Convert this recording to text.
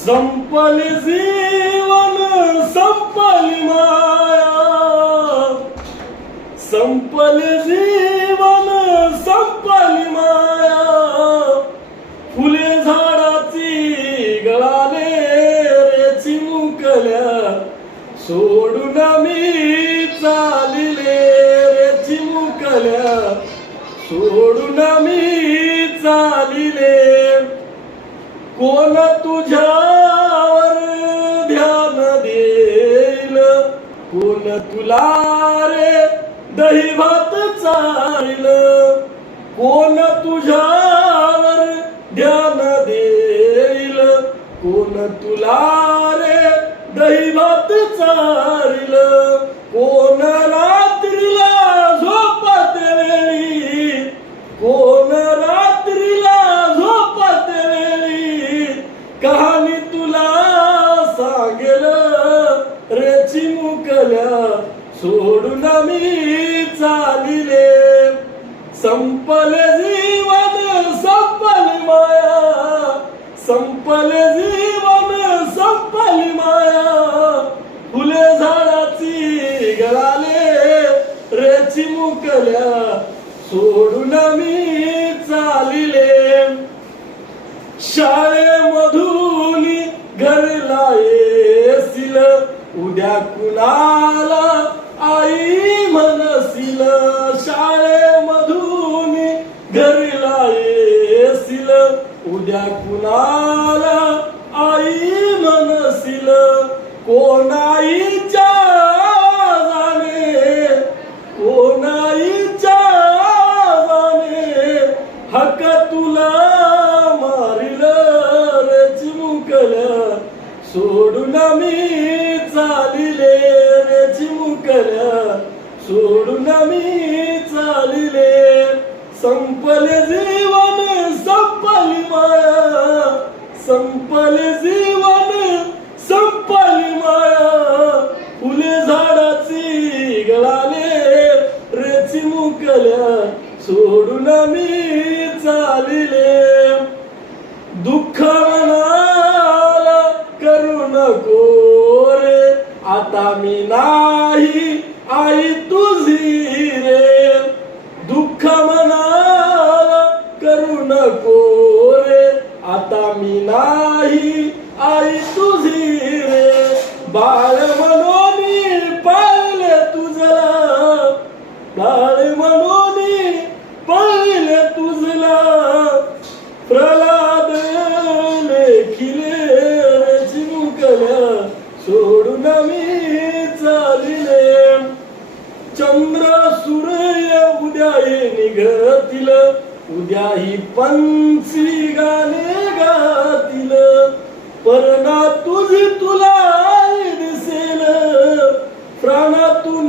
संपले जीवन संपली माया, संपले जीवन संपली माया, फुले झाडाची गळाले रे चिमुकल्या, सोडून मी चालिले रे चिमुकल्या, सोडून मी चालिले. कोण तुझ्यावर ध्यान देईल, कोण तुला रे दही भात चाईल, कोण तुझ्यावर ध्यान देईल, कोण तुला रे दही भात चाईल, कोण रात्रीला झोपते वेळी, कोण रात्रीला झोपते वेळी कहाणी तुला सांगेल रे चिमुकल्या, सोडून मी चालिले. संपले जीवन संपली माया, संपले जीवन संपली माया, फुले झाडाची गळाले रे चिमुकल्या, सोडून मी चालिले. शाळेमधून घरला येशील, उद्या कुणाला आई म्हणशील, शाळेमधून घरला येशील, उद्या कुणाला आई म्हणशील, कोणाईच्या जाणे, कोणाईच्या जाणे, हक तुला मारिल रे चिमुकल्या, सोडून मी चालिले रे चिमुकल्या, सोडून मी चालिले. संपले जीवन संपली माया, संपले जीवन संपली माया, फुले झाडाची गळाले रे चिमुकल्या, सोडून मी चालिले. दुःख मनाला करू नको रे, आता मी नाही आई तुझी रे, दुःख मनाला करू नको रे, आता मी नाही आई तुझी रे. बाळ म्हणून पाळले तुझला, बाळ म्हणून पाळले तुझला, प्रल्हाद लेखिले रे चिमुकल्या, सोडून मी चालिले. चंद्र सूर्य उद्या निघतील, उद्या ही पंछी गाणे गातील, परणा तुझी तुला दिसेल, प्राणातून